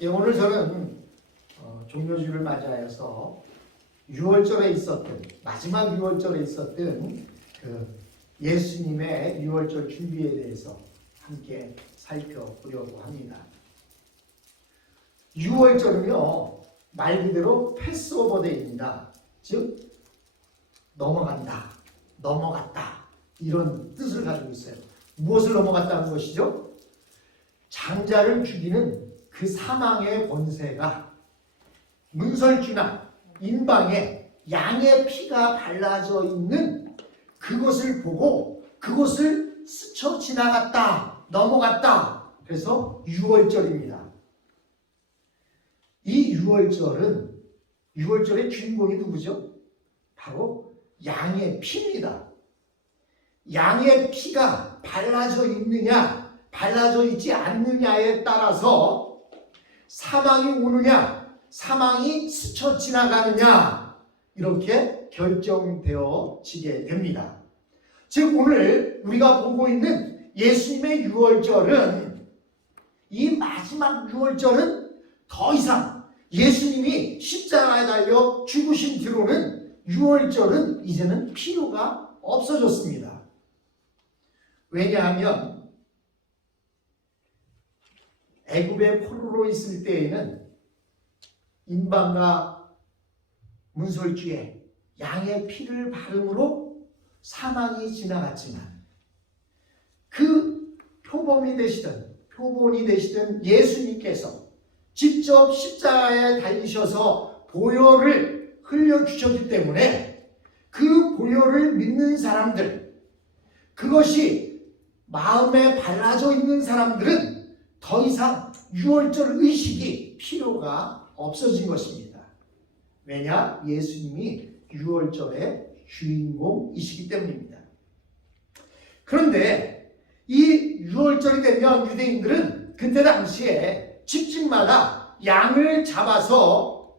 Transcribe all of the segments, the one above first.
예, 오늘 저는 종료주를 맞이하여서 6월절에 있었던 마지막 6월절에 있었던 그 예수님의 6월절 준비에 대해서 함께 살펴보려고 합니다. 6월절은요 말 그대로 패스오버 데이입니다. 즉 넘어간다, 넘어갔다 이런 뜻을 가지고 있어요. 무엇을 넘어갔다는 것이죠? 장자를 죽이는 그 사망의 권세가 문설주나 인방에 양의 피가 발라져 있는 그것을 보고 그것을 스쳐 지나갔다, 넘어갔다. 그래서 6월절입니다. 이 6월절의 주인공이 누구죠? 바로 양의 피입니다. 양의 피가 발라져 있느냐, 발라져 있지 않느냐에 따라서 사망이 오느냐, 사망이 스쳐 지나가느냐 이렇게 결정되어지게 됩니다. 즉 오늘 우리가 보고 있는 예수님의 6월절은 이 마지막 6월절은 더 이상 예수님이 십자가에 달려 죽으신 뒤로는 6월절은 이제는 필요가 없어졌습니다. 왜냐하면 애굽의 포로로 있을 때에는 인방과 문설주에 양의 피를 바름으로 사망이 지나갔지만 그 표본이 되시던 예수님께서 직접 십자가에 달리셔서 보혈을 흘려주셨기 때문에 그 보혈을 믿는 사람들, 그것이 마음에 발라져 있는 사람들은 더 이상 6월절 의식이 필요가 없어진 것입니다. 왜냐? 예수님이 6월절의 주인공이시기 때문입니다. 그런데 이 6월절이 되면 유대인들은 그때 당시에 집집마다 양을 잡아서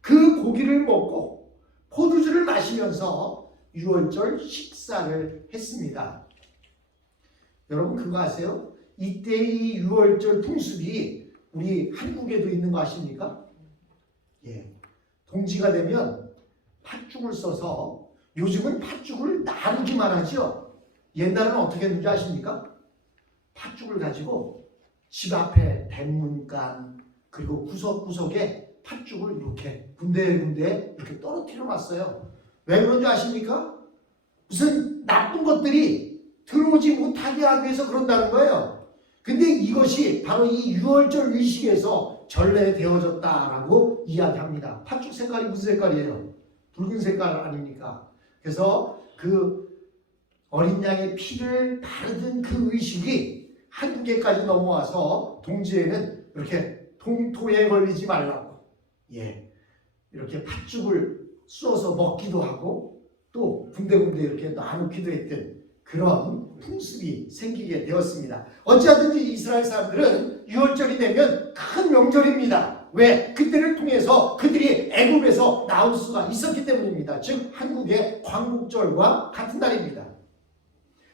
그 고기를 먹고 포도주를 마시면서 6월절 식사를 했습니다. 여러분 그거 아세요? 이때의 6월절 풍습이 우리 한국에도 있는 거 아십니까? 예. 동지가 되면 팥죽을 써서, 요즘은 팥죽을 나누기만 하죠. 옛날에는 어떻게 했는지 아십니까? 팥죽을 가지고 집 앞에 대문간 그리고 구석구석에 팥죽을 이렇게 군데군데 이렇게 떨어뜨려 놨어요. 왜 그런지 아십니까? 무슨 나쁜 것들이 들어오지 못하게 하기 위해서 그런다는 거예요. 근데 이것이 바로 이 6월절 의식에서 전래되어졌다라고 이야기합니다. 팥죽 색깔이 무슨 색깔이에요? 붉은 색깔 아닙니까? 그래서 그 어린 양의 피를 바르던 그 의식이 한국에까지 넘어와서 동지에는 이렇게 동토에 걸리지 말라고, 예, 이렇게 팥죽을 쏘서 먹기도 하고 또 군데군데 이렇게 나누기도 했던 그런 풍습이 생기게 되었습니다. 어찌하든지 이스라엘 사람들은 6월절이 되면 큰 명절입니다. 왜? 그때를 통해서 그들이 애굽에서 나올 수가 있었기 때문입니다. 즉 한국의 광복절과 같은 날입니다.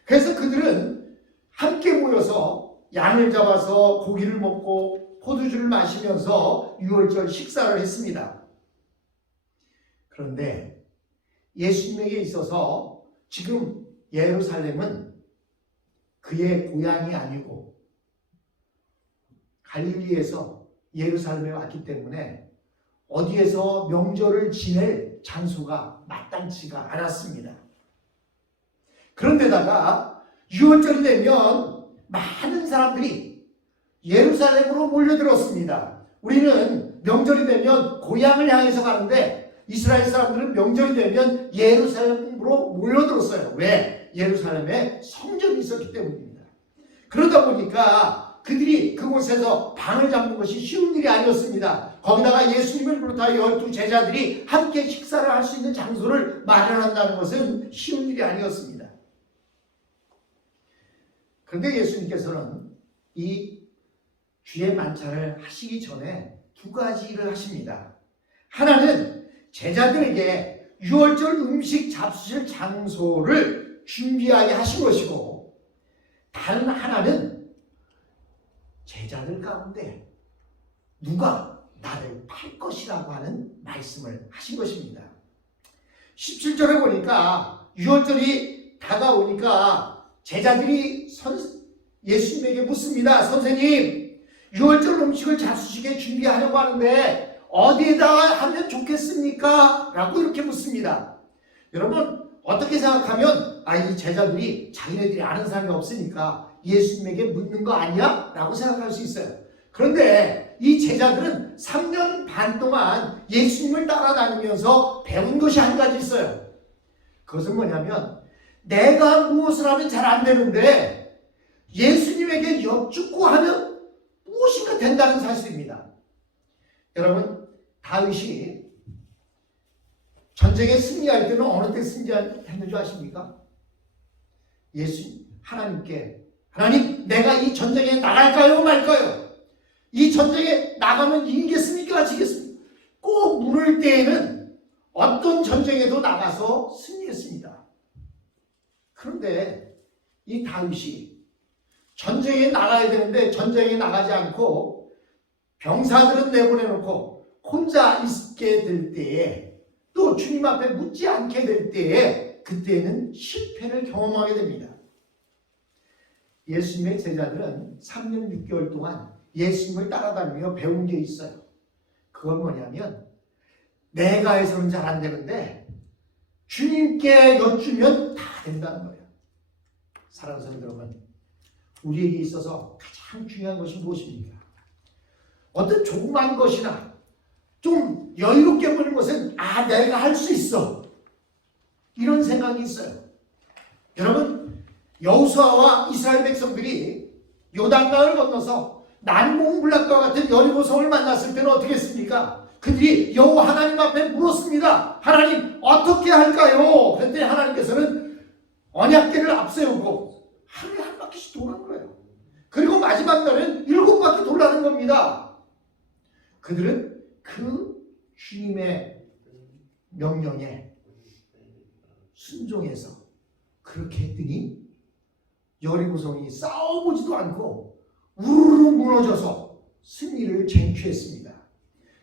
그래서 그들은 함께 모여서 양을 잡아서 고기를 먹고 포도주를 마시면서 6월절 식사를 했습니다. 그런데 예수님에게 있어서 지금 예루살렘은 그의 고향이 아니고 갈릴리에서 예루살렘에 왔기 때문에 어디에서 명절을 지낼 장소가 마땅치가 않았습니다. 그런데다가 6월절이 되면 많은 사람들이 예루살렘으로 몰려들었습니다. 우리는 명절이 되면 고향을 향해서 가는데 이스라엘 사람들은 명절이 되면 예루살렘으로 몰려들었어요. 왜? 예루살렘에 성전이 있었기 때문입니다. 그러다 보니까 그들이 그곳에서 방을 잡는 것이 쉬운 일이 아니었습니다. 거기다가 예수님을 비롯하여 12 제자들이 함께 식사를 할 수 있는 장소를 마련한다는 것은 쉬운 일이 아니었습니다. 그런데 예수님께서는 이 주의 만찬을 하시기 전에 두 가지 일을 하십니다. 하나는 제자들에게 6월절 음식 잡수실 장소를 준비하게 하신 것이고, 다른 하나는 제자들 가운데 누가 나를 팔 것이라고 하는 말씀을 하신 것입니다. 17절에 보니까 유월절이 다가오니까 제자들이 예수님에게 묻습니다. 선생님, 유월절 음식을 잡수시게 준비하려고 하는데 어디에다가 하면 좋겠습니까? 라고 이렇게 묻습니다. 여러분, 어떻게 생각하면 이 제자들이 자기네들이 아는 사람이 없으니까 예수님에게 묻는 거 아니야? 라고 생각할 수 있어요. 그런데 이 제자들은 3년 반 동안 예수님을 따라다니면서 배운 것이 한 가지 있어요. 그것은 뭐냐면 내가 무엇을 하면 잘 안 되는데 예수님에게 여쭙고 하면 무엇인가 된다는 사실입니다. 여러분, 다윗이 전쟁에 승리할 때는 어느 때 승리했는 줄 아십니까? 하나님께, 하나님, 내가 이 전쟁에 나갈까요 말까요? 이 전쟁에 나가면 이기겠습니까 지겠습니까? 꼭 물을 때에는 어떤 전쟁에도 나가서 승리했습니다. 그런데 이 다윗이 전쟁에 나가야 되는데 전쟁에 나가지 않고 병사들은 내보내놓고 혼자 있게 될 때에, 또 주님 앞에 묻지 않게 될 때에, 그때는 실패를 경험하게 됩니다. 예수님의 제자들은 3년 6개월 동안 예수님을 따라다니며 배운 게 있어요. 그건 뭐냐면 내가 해서는 잘 안 되는데 주님께 여쭈면 다 된다는 거예요. 사랑하는 성도 여러분, 우리에게 있어서 가장 중요한 것이 무엇입니까? 어떤 조그만 것이나 좀 여유롭게 보는 것은 내가 할 수 있어, 이런 생각이 있어요. 여러분, 여호수아와 이스라엘 백성들이 요단강을 건너서 난공불락과 같은 여리고성을 만났을 때는 어떻게 했습니까? 그들이 여호와 하나님 앞에 물었습니다. 하나님, 어떻게 할까요? 그랬더니 하나님께서는 언약궤를 앞세우고 하루에 한 바퀴씩 도는 거예요. 그리고 마지막 날은 7바퀴 돌라는 겁니다. 그들은 그 주님의 명령에 순종해서 그렇게 했더니 여리고성이 싸워보지도 않고 우르르 무너져서 승리를 쟁취했습니다.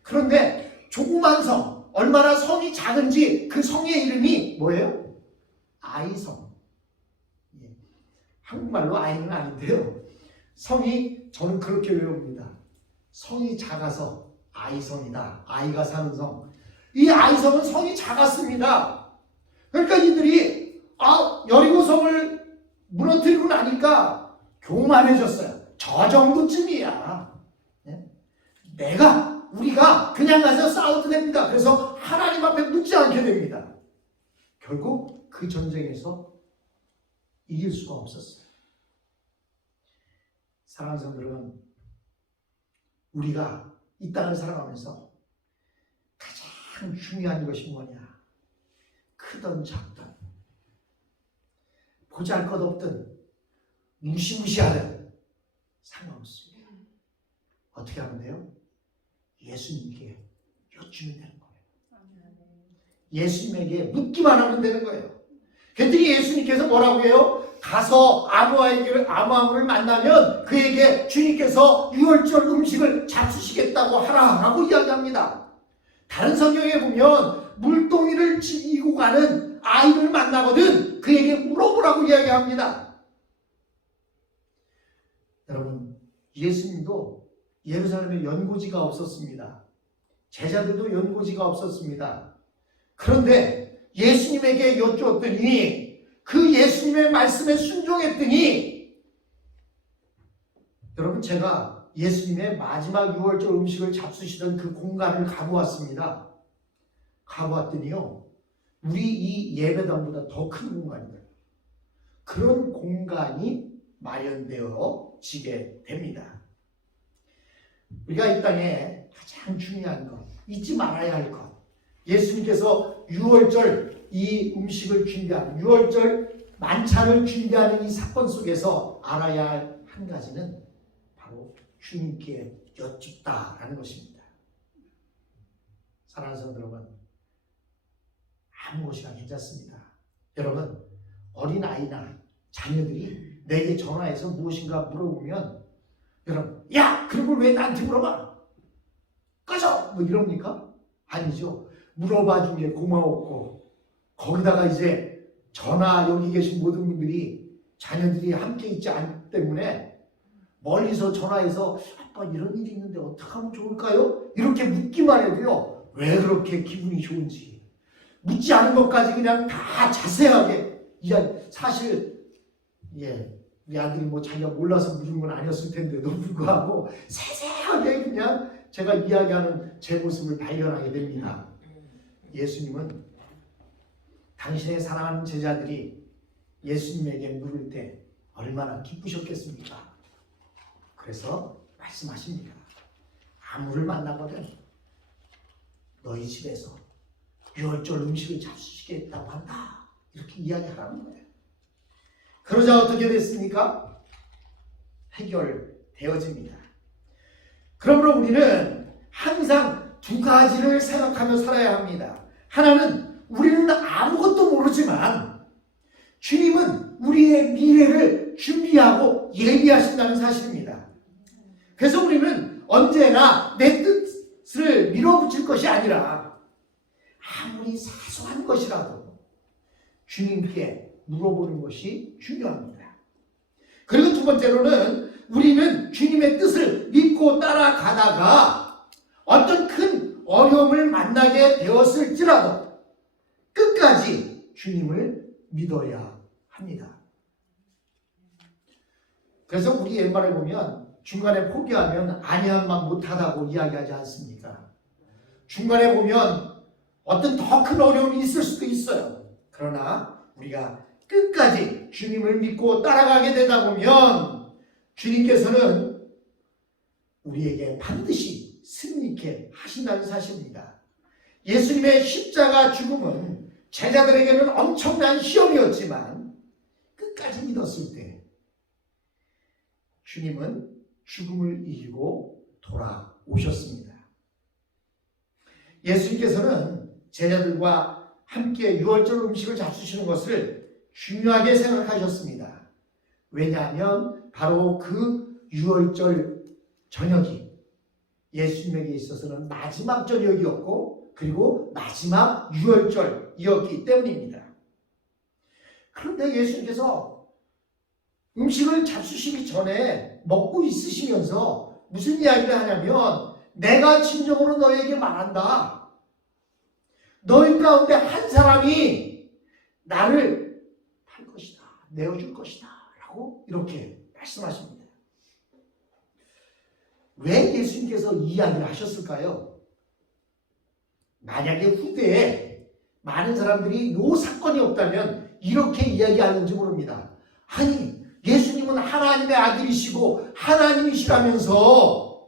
그런데 조그만 성, 얼마나 성이 작은지 그 성의 이름이 뭐예요? 아이성. 한국말로 아이는 아닌데요, 성이, 저는 그렇게 외웁니다. 성이 작아서 아이성이다. 아이가 사는 성. 이 아이성은 성이 작았습니다. 그러니까 이들이 여리고성을 무너뜨리고 나니까 교만해졌어요. 저 정도쯤이야. 우리가 그냥 가서 싸워도 됩니다. 그래서 하나님 앞에 묻지 않게 됩니다. 결국 그 전쟁에서 이길 수가 없었어요. 사랑하는 성도들은, 우리가 이 땅을 살아가면서 가장 중요한 것이 뭐냐? 크든 작든, 보잘것없든 무시무시하든 상관없습니다. 어떻게 하면 돼요? 예수님께 여쭈면 되는 거예요. 예수님에게 묻기만 하면 되는 거예요. 그랬더니 예수님께서 뭐라고 해요? 가서 아무아를 만나면 그에게 주님께서 유월절 음식을 잡수시겠다고 하라라고 이야기합니다. 다른 성경에 보면 물동이를 지니고 가는 아이를 만나거든 그에게 물어보라고 이야기합니다. 여러분, 예수님도 예루살렘에 연고지가 없었습니다. 제자들도 연고지가 없었습니다. 그런데 예수님에게 여쭈었더니, 그 예수님의 말씀에 순종했더니, 여러분, 제가 예수님의 마지막 유월절 음식을 잡수시던 그 공간을 가보았습니다. 가보았더니요, 우리 이 예배당보다 더 큰 공간이에요. 그런 공간이 마련되어지게 됩니다. 우리가 이 땅에 가장 중요한 것, 잊지 말아야 할 것, 예수님께서 유월절 이 음식을 준비하는, 유월절 만찬을 준비하는 이 사건 속에서 알아야 할 한 가지는 바로 주님께 여쭙다라는 것입니다. 사랑하는 성도 여러분, 아무것이나 괜찮습니다. 여러분, 어린아이나 자녀들이 내게 전화해서 무엇인가 물어보면, 여러분, 야! 그런 걸 왜 나한테 물어봐? 꺼져! 뭐 이럽니까? 아니죠. 물어봐 준 게 고마웠고, 거기다가 이제 저나 여기 계신 모든 분들이 자녀들이 함께 있지 않기 때문에 멀리서 전화해서 아빠 이런 일이 있는데 어떻게 하면 좋을까요? 이렇게 묻기만 해도요. 왜 그렇게 기분이 좋은지. 묻지 않은 것까지 그냥 다 자세하게 사실 우리 아들이 뭐 자기가 몰라서 묻은 건 아니었을 텐데도 불구하고 세세하게 그냥 제가 이야기하는 제 모습을 발견하게 됩니다. 예수님은 당신의 사랑하는 제자들이 예수님에게 물을 때 얼마나 기쁘셨겠습니까? 그래서 말씀하십니다. 아무를 만나거든 너희 집에서 유월절 음식을 잡수시겠다고 한다. 이렇게 이야기하라는 거예요. 그러자 어떻게 됐습니까? 해결되어집니다. 그러므로 우리는 항상 두 가지를 생각하며 살아야 합니다. 하나는 우리는 아무것도 모르지만 주님은 우리의 미래를 준비하고 예비하신다는 사실입니다. 그래서 우리는 언제나 내 뜻을 밀어붙일 것이 아니라 아무리 사소한 것이라도 주님께 물어보는 것이 중요합니다. 그리고 두 번째로는 우리는 주님의 뜻을 믿고 따라가다가 어떤 큰 어려움을 만나게 되었을지라도 끝까지 주님을 믿어야 합니다. 그래서 우리 옛말에 보면 중간에 포기하면 아니한만 못하다고 이야기하지 않습니까? 중간에 보면 어떤 더 큰 어려움이 있을 수도 있어요. 그러나 우리가 끝까지 주님을 믿고 따라가게 되다 보면 주님께서는 우리에게 반드시 승리케 하신다는 사실입니다. 예수님의 십자가 죽음은 제자들에게는 엄청난 시험이었지만 끝까지 믿었을 때 주님은 죽음을 이기고 돌아오셨습니다. 예수님께서는 제자들과 함께 유월절 음식을 잡수시는 것을 중요하게 생각하셨습니다. 왜냐하면 바로 그 유월절 저녁이 예수님에게 있어서는 마지막 저녁이었고 그리고 마지막 유월절이었기 때문입니다. 그런데 예수님께서 음식을 잡수시기 전에 먹고 있으시면서 무슨 이야기를 하냐면 내가 진정으로 너에게 말한다. 너희 가운데 한 사람이 나를 팔 것이다. 내어줄 것이다. 라고 이렇게 말씀하십니다. 왜 예수님께서 이 이야기를 하셨을까요? 만약에 후대에 많은 사람들이 이 사건이 없다면 이렇게 이야기하는지 모릅니다. 아니 예수님은 하나님의 아들이시고 하나님이시라면서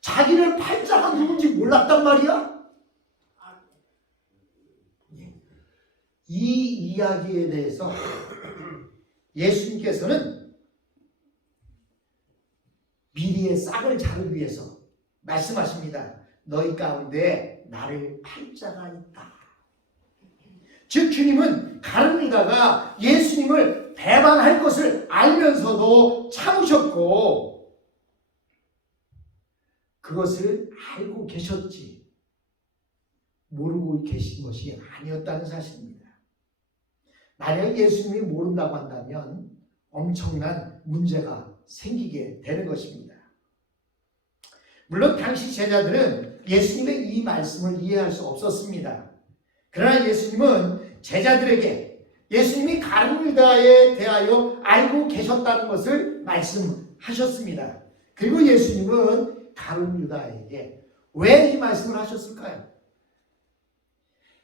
자기를 팔 자가 누군지 몰랐단 말이야? 이 이야기에 대해서 예수님께서는 미리의 싹을 자르기 위해서 말씀하십니다. 너희 가운데 나를 팔 자가 있다. 즉 주님은 가룟 유다가 예수님을 배반할 것을 알면서도 참으셨고 그것을 알고 계셨지 모르고 계신 것이 아니었다는 사실입니다. 만약 예수님이 모른다고 한다면 엄청난 문제가 생기게 되는 것입니다. 물론 당시 제자들은 예수님의 이 말씀을 이해할 수 없었습니다. 그러나 예수님은 제자들에게 예수님이 가룟 유다에 대하여 알고 계셨다는 것을 말씀하셨습니다. 그리고 예수님은 가룟 유다에게 왜 이 말씀을 하셨을까요?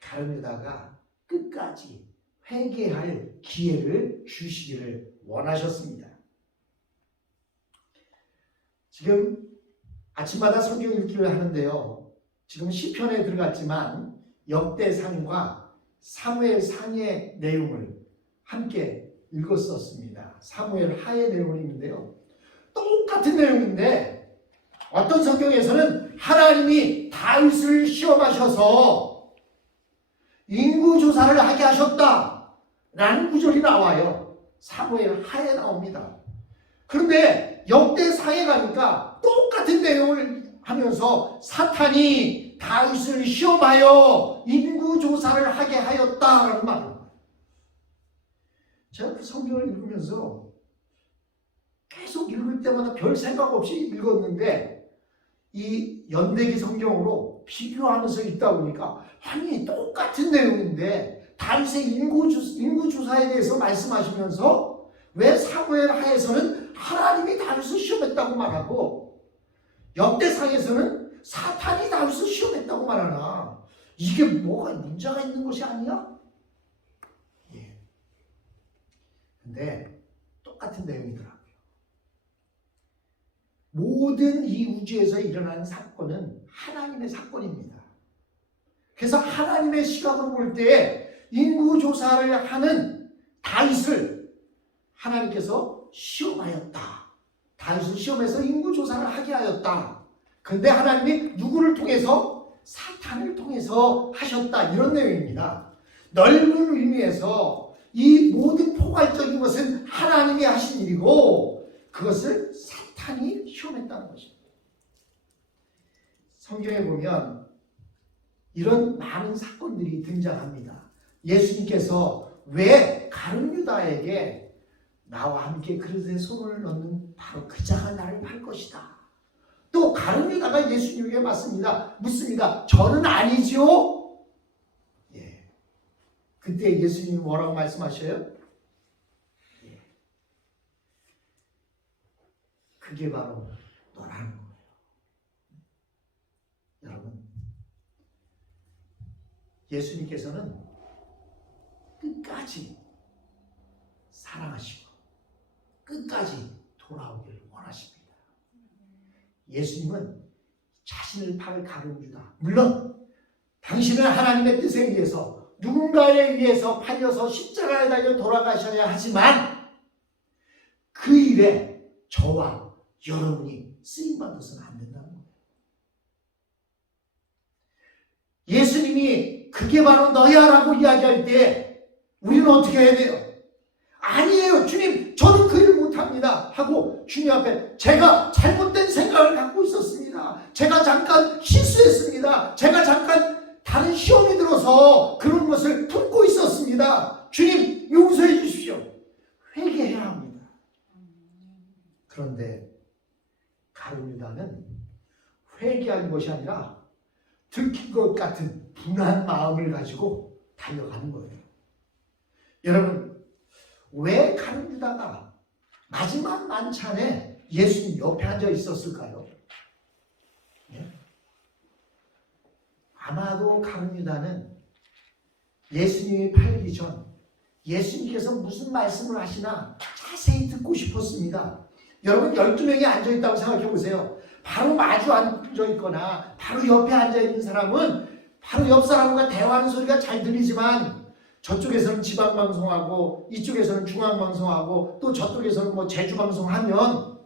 가룟 유다가 끝까지 회개할 기회를 주시기를 원하셨습니다. 지금 아침마다 성경 읽기를 하는데요. 지금 시편에 들어갔지만 역대상과 사무엘상의 내용을 함께 읽었었습니다. 사무엘 하의 내용을 읽는데요. 똑같은 내용인데 어떤 성경에서는 하나님이 다윗을 시험하셔서 인구조사를 하게 하셨다라는 구절이 나와요. 사무엘 하에 나옵니다. 그런데 역대상에 가니까 똑같은 내용을 하면서 사탄이 다윗을 시험하여 인구조사를 하게 하였다라는 말입니다. 제가 그 성경을 읽으면서 계속 읽을 때마다 별 생각 없이 읽었는데 이 연대기 성경으로 비교하면서 읽다 보니까 아니 똑같은 내용인데 다윗의 인구조사에 대해서 말씀하시면서 왜 사무엘 하에서는 하나님이 다윗을 시험했다고 말하고 역대상에서는 사탄이 다윗을 시험했다고 말하나 이게 뭐가 문제가 있는 것이 아니야? 예. 근데 똑같은 내용이더라고요. 모든 이 우주에서 일어나는 사건은 하나님의 사건입니다. 그래서 하나님의 시각으로 볼 때 인구조사를 하는 다윗을 하나님께서 시험하였다. 다윗을 시험해서 인구조사를 하게 하였다. 그런데 하나님이 누구를 통해서? 사탄을 통해서 하셨다. 이런 내용입니다. 넓은 의미에서 이 모든 포괄적인 것은 하나님이 하신 일이고 그것을 사탄이 시험했다는 것입니다. 성경에 보면 이런 많은 사건들이 등장합니다. 예수님께서 왜 가룟 유다에게 나와 함께 그릇에 손을 넣는 바로 그 자가 나를 팔 것이다. 또 가룟 유다가 예수님에게 묻습니다. 저는 아니지요? 예. 그때 예수님이 뭐라고 말씀하셔요? 예. 그게 바로 너라는 거예요. 여러분, 예수님께서는 끝까지 사랑하시고 끝까지 돌아오기를 원하십니다. 예수님은 자신을 팔 가룟 유다, 물론 당신은 하나님의 뜻에 의해서 누군가에 의해서 팔려서 십자가에 달려 돌아가셔야 하지만 그 일에 저와 여러분이 쓰임받아서는 안 된다는 거예요. 예수님이 그게 바로 너야 라고 이야기할 때 우리는 어떻게 해야 돼요? 아니에요 주님, 저는 그 일을 못합니다 하고 주님 앞에 제가 잘못된 생각을 갖고 있었습니다. 제가 잠깐 실수했습니다. 제가 잠깐 다른 시험이 들어서 그런 것을 품고 있었습니다. 주님 용서해 주십시오. 회개해야 합니다. 그런데 가룟 유다는 회개한 것이 아니라 들킨 것 같은 분한 마음을 가지고 달려가는 거예요. 여러분, 왜 가룟 유다가 마지막 만찬에 예수님 옆에 앉아 있었을까요? 예? 아마도 가룟 유다는 예수님이 팔기 전 예수님께서 무슨 말씀을 하시나 자세히 듣고 싶었습니다. 여러분 12명이 앉아있다고 생각해 보세요. 바로 마주 앉아있거나 바로 옆에 앉아있는 사람은 바로 옆 사람과 대화하는 소리가 잘 들리지만 저쪽에서는 지방방송하고 이쪽에서는 중앙방송하고 또 저쪽에서는 뭐 제주방송하면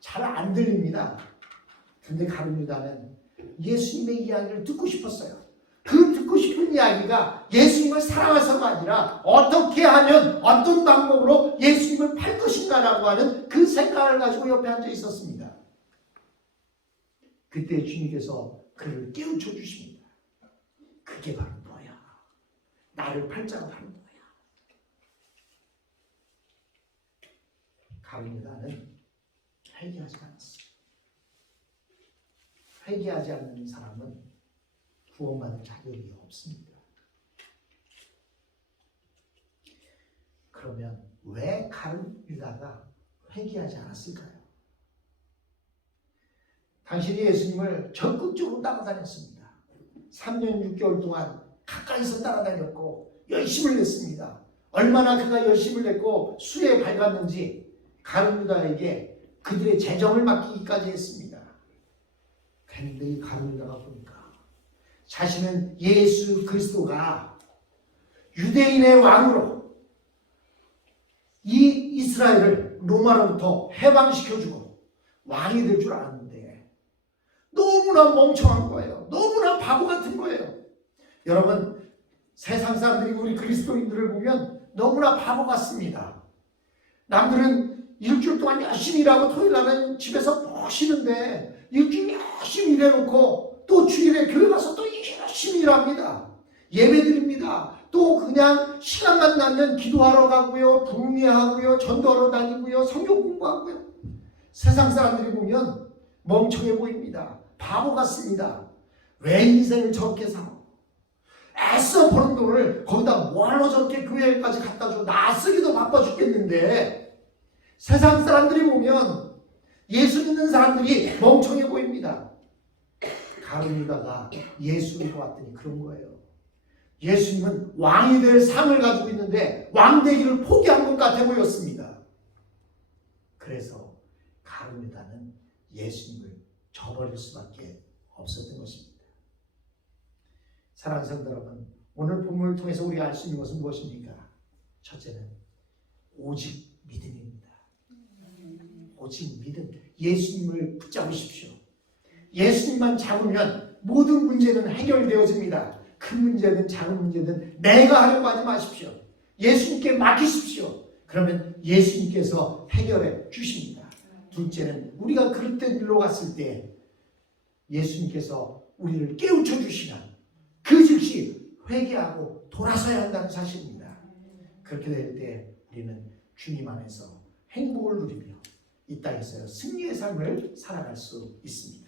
잘 안 들립니다. 근데 가룟 유다는 예수님의 이야기를 듣고 싶었어요. 그 듣고 싶은 이야기가 예수님을 사랑해서가 아니라 어떻게 하면 어떤 방법으로 예수님을 팔 것인가라고 하는 그 생각을 가지고 옆에 앉아 있었습니다. 그때 주님께서 그를 깨우쳐 주십니다. 그게 바로 너야. 나를 팔 자가 바로 너야. 가룟 유다는 회개하지 않았습니다. 회개하지 않는 사람은 구원받을 자격이 없습니다. 그러면 왜 가룟 유다가 회개하지 않았을까요? 당신이 예수님을 적극적으로 따라다녔습니다. 3년 6개월 동안 가까이서 따라다녔고 열심을 냈습니다. 얼마나 그가 열심을 냈고 수에 밟았는지 가룟 유다에게 그들의 재정을 맡기기까지 했습니다. 그런데 이 가룟 유다가 보니까 자신은 예수 그리스도가 유대인의 왕으로 이 이스라엘을 로마로부터 해방시켜주고 왕이 될 줄 알았는데 너무나 멍청한 거예요. 너무나 바보 같은 거예요. 여러분, 세상 사람들이 우리 그리스도인들을 보면 너무나 바보 같습니다. 남들은 일주일 동안 열심히 일하고 토요일 날은 집에서 푹 쉬는데 일주일 열심히 일해놓고 또 주일에 교회 가서 또 열심히 일합니다. 예배드립니다. 또 그냥 시간만 나면 기도하러 가고요, 북미하고요, 전도하러 다니고요, 성경 공부하고요. 세상 사람들이 보면 멍청해 보입니다. 바보 같습니다. 왜 인생을 저렇게 살아? 애써 버는 돈을 거기다 뭐하러 저렇게 교회까지 갖다 줘? 나 쓰기도 바빠 죽겠는데. 세상 사람들이 보면 예수 믿는 사람들이 멍청해 보입니다. 가룟유다가 예수를 보았더니 그런 거예요. 예수님은 왕이 될 상을 가지고 있는데 왕되기를 포기한 것 같아 보였습니다. 그래서 가룟유다는 예수님을 저버릴 수밖에 없었던 것입니다. 사랑하는 성도 여러분, 오늘 본문을 통해서 우리가 알 수 있는 것은 무엇입니까? 첫째는 오직 믿음입니다. 오직 믿음. 예수님을 붙잡으십시오. 예수님만 잡으면 모든 문제는 해결되어집니다. 큰 문제든 작은 문제든 내가 하려고 하지 마십시오. 예수님께 맡기십시오. 그러면 예수님께서 해결해 주십니다. 둘째는 우리가 그릇된 길로 갔을 때 예수님께서 우리를 깨우쳐 주시면 그 즉시 회개하고 돌아서야 한다는 사실입니다. 그렇게 될 때 우리는 주님 안에서 행복을 누리며 이 땅에서 승리의 삶을 살아갈 수 있습니다.